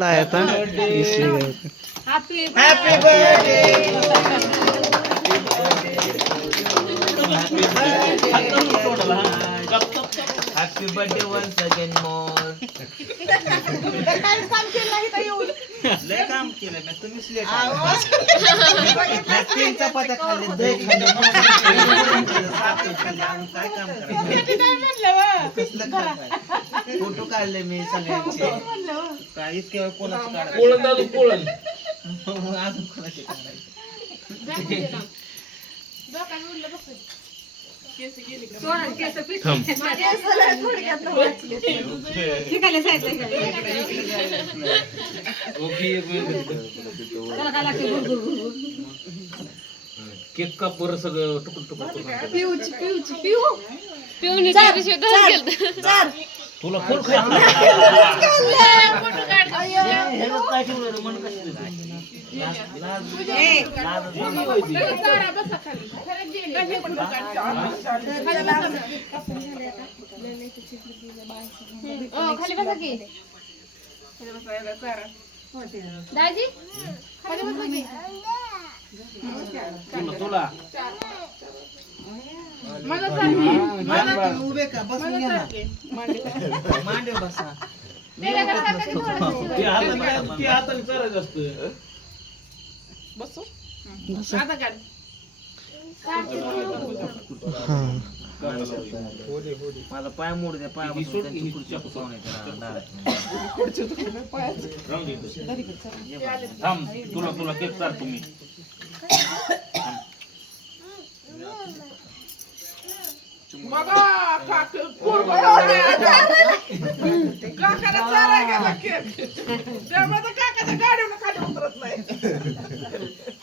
झोपला आहे आता इसलिए happy happy birthday once again more. लय काम केलं मी, तुम्हीच लेट तीन चपात्या खाल्ले, दही खाल्ले, साखर खाल्ली, अजून काय काम करायचं? कसलं काम आहे? फोटो काढले मी सगळ्यांचे. काय इतके वेळ कोणाचं काढायचं? अजून कोणाचे काढायचे? केक काप बरं सगळं टुकड टुकड तुला कोण खायचं काय ठेवलं मन कसं खाली बसा की दाजी खाली बसा की तुला उभे का बसून घ्या ना, मांडे बसा. ते हाताने चालायचं असतं. माझा पाय मोड द्या, पाय थांब तुला केक चाल तुम्ही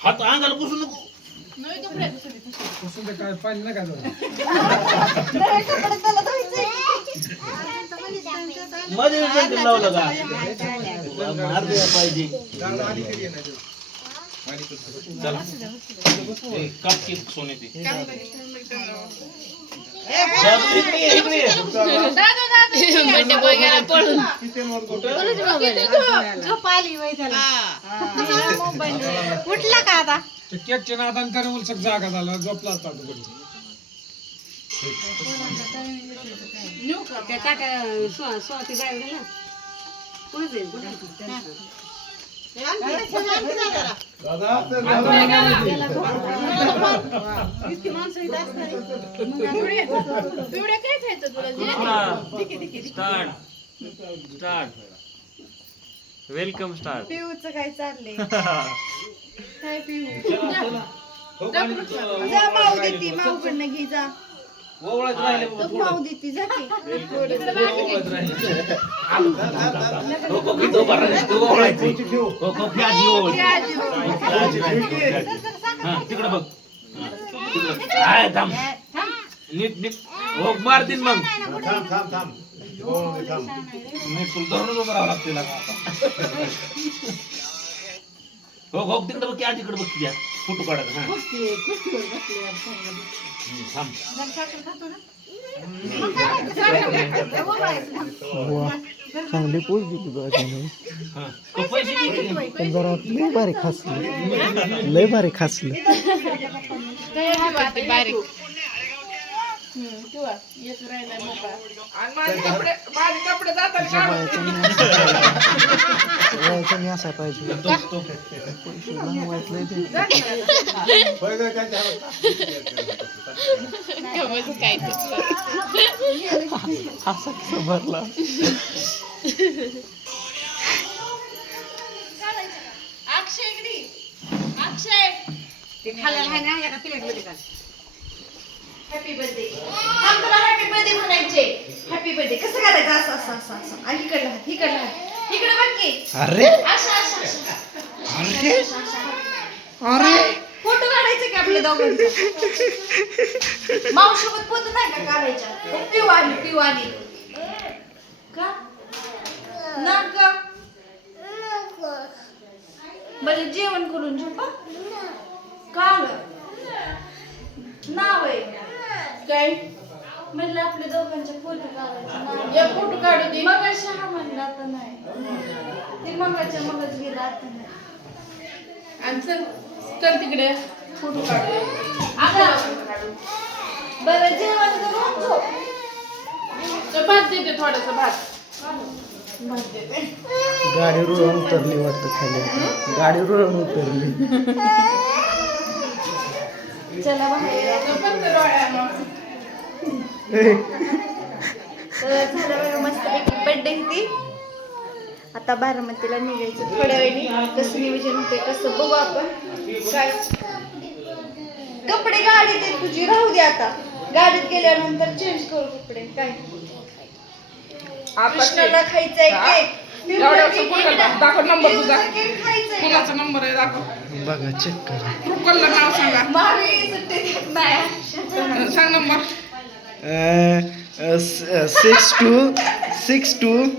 हात अंगाला पुसून नको. काय पाणी नाही मध्ये लावलं का मार द्या पाहिजे. चला काप केक सोने ते उठला का आता केकचे नादान करून उलसक जागा झाला झोपला असता त्या काट्या स्वाती जायला ना पुढे जाईल वेलकम स्टार्ट. पिऊचं काय चाललंय काय पिऊ माऊ देती माऊकडनं घे जा माऊ देती जा की तिकडे बघ नीट नीट हो मारतीन मग नीट तुला धरून उभं राहावं लागतं हो हो तिकडे बघ की आजीकडे बघ द्या फोटो काढायचा थांब चांगली पोच दिली बघ पैसे पण जरा लय भारी खासलं, लय भारी खासलं. वयाचं असाय पाहिजे पैसे लावायचं असा कसं भरला. हॅपी बर्थडे तुला हॅपी बर्थडे म्हणायचे. हॅपी बर्थडे कसं करायचं असं असं असं असं आणि इकडलं हात इकडलं हात इकडे बघ की अरे असं असं असं अरे फोटो काढायचे की आपल्या दोघांचा मावसोबत फोटो नाही का काढायचा पिऊ आली का नका बरं जेवण करून झोपा का नाव आहे काय म्हणलं आपल्या दोघांचे फोटो काढायचे फोटो काढू दे मग शहा म्हणला तर नाही ते मगच गेला आता नाही. आणि चल तिकडे फोटो काढू. बरं जेवण करून झोप. तर भात देते थोडस भात देते. गाडी रुळून उतरली वाटतं खाली. गाडी रुळून उतरली. चला बाहेर. पण तर डोळ्या मग. तर झालं बघा मस्तपैकी बर्थडे ती. आता बारामतीला निघायचं थोड्या वेळी. कसं नियोजन होते कसं बघू आपण. काय कपडे गाडीत आहेत तुझी राहू दे आता. गाडीत गेल्यानंतर चेंज करू कपडे. काय कृष्णाला खायचंय केक. दाखव नंबर तुझा. केक खायचंय. कुणाचा नंबर आहे दाखव. बघा चेक करा. रुपलला नाव सांगा. मामी सुट्टी देत नाही. सांग नंबर. 62 23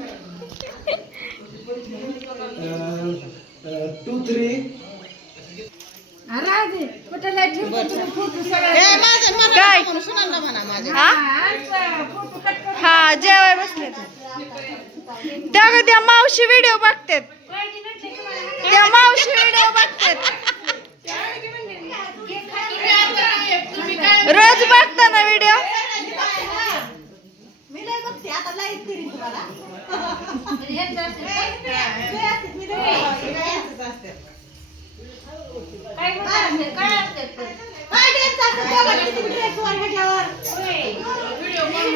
काय हा? हा जेवाय बसले त्या मावशी व्हिडिओ बघतात. त्या मावशी व्हिडिओ बघतात. रोज बघता ना व्हिडिओ.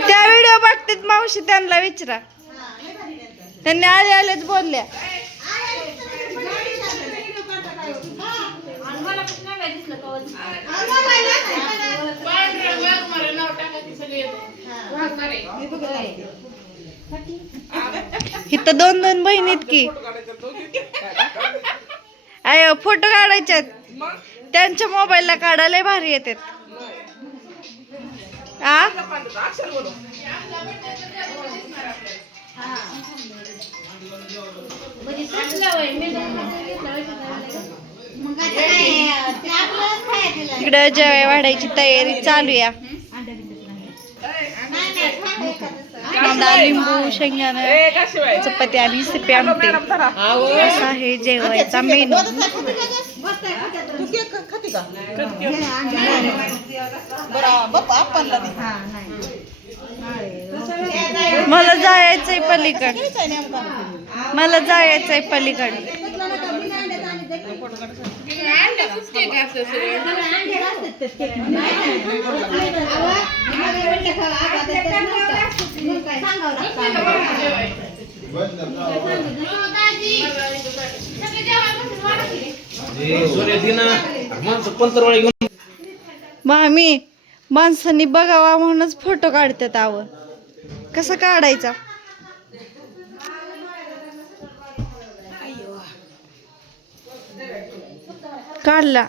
त्या व्हिडिओ बघतात मावशी. त्यांना विचारा. त्यांनी आलेच बोलल्या. इथं 2 बहिणी आहेत की. अय फोटो काढायच्यात. त्यांच्या मोबाईलला काढायला भारी येतात. आ इकडं जेवाय वाढायची तयारी चालू या. कांदा लिंबू शेंगदाणा चपाती आणि सिपी आमटी असा आहे जेवायचा मेनू. मला जायचंय पलीकड. मला जायचंय पलीकड. मामी माणसांनी बघावा म्हणूनच फोटो काढतात. आवं कसा काढायचा. काढला.